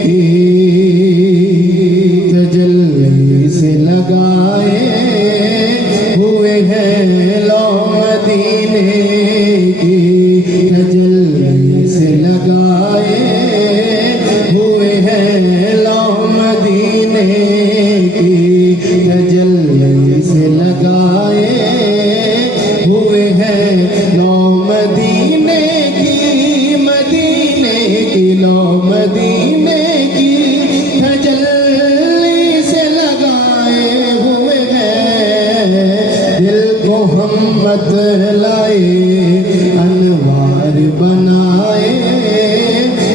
की तजल्ली से लगाए हुए हैं लो मदीने की तजल्ली से लगाए हुए हैं लो मदीने की तजल्ली से लगाए हुए हैं लो मदीने की लो मदीने की तजल्ली से लगाए हुए हैं दिल को हम बदलाए अनवार बनाए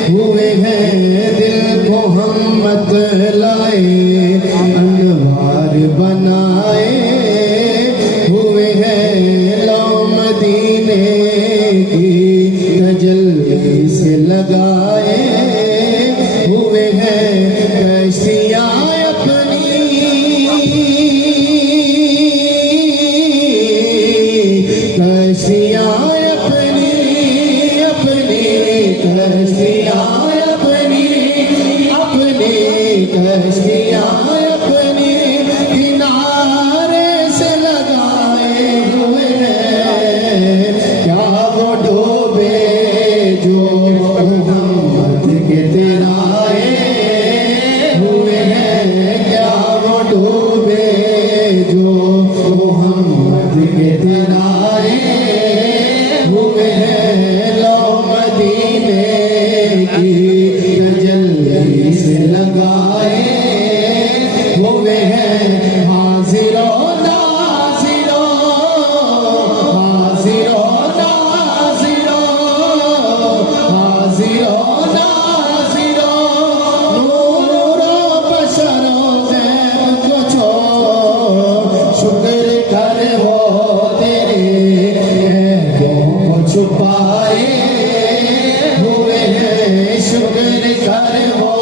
हुए हैं दिल को हम बदलाए अनवार बनाए हुए हैं लो मदीने की तजल्ली से लगाए हुए हैं कश्तियाँ अपनी कश्तियाँ अपनी अपनी कश्तियाँ अपनी अपनी कश्तियाँ अपनी किनारे से लगाए हुए हैं क्या वो डूबे जो मोहम्मद के तिराए हुए हैं क्या वो डूबे जो मोहम्मद के तिराए हुए हैं लो मदीने की तजल्ली से लगाए हुए हैं हाजिरो नाजिरो हाजिरो नाजिरो हाजिरो नाजिरो नूरो बशरो ज़ैब को छोड़ शुक्र कर वो तेरे ऐबों को छुपाए हुए हैं शुक्र कर वो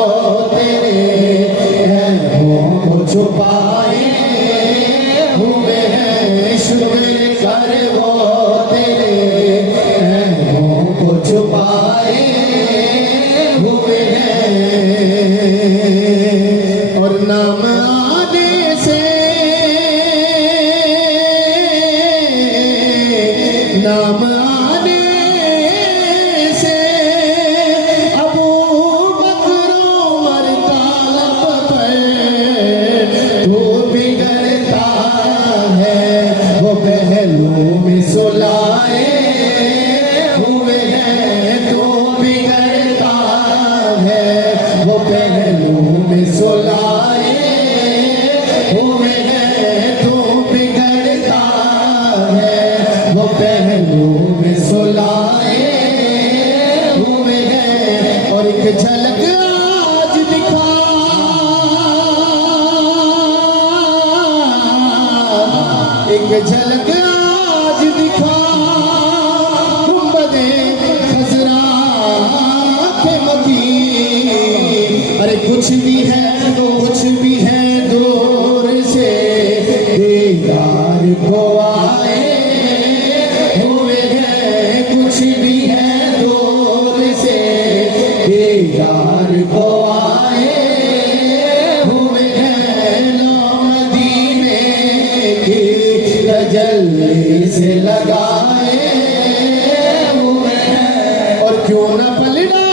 तेरे ऐबों को छुपाए हुए हैं शुक्र कर वो तेरे ऐबों को छुपाए हुए हैं और नाम आने से नाम आने से अबू बकर उमर तालब पर तो बिगड़ता है वो पहलू में सुलाए हुए हैं तो बिगड़ता है वो पहलू में सुलाए हुए हैं तो बिगड़ता है वो पहलू में सुलाए हुए हैं और एक झलक आज दिखा एक झलक आज दिखा गुंबदे खजरा के मकीन अरे कुछ भी है तो कुछ भी है दूर से दीदार को आए हुए हैं कुछ भी है दूर से दीदार को आए हुए हैं लो मदीने की तजल्ली से लगाए हुए हैं और क्यों न पलड़ा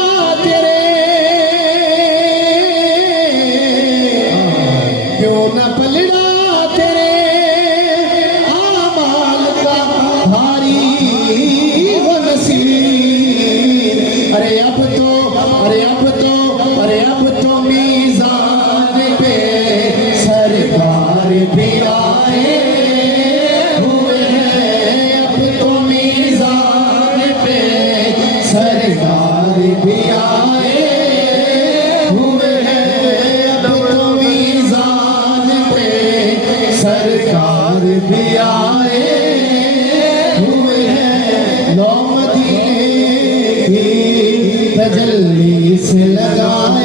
तेरे क्यों न पलड़ा तेरे आमाल का भारी वो नसीब अरे अब तो मीज़ान पे सरकार भी आए हुए हैं अब तो मीज़ान पे सरकार भी आए हुए हैं अब तो मीज़ान पे सरकार भी आए हुए हैं लो मदीने की तजल्ली से लगाए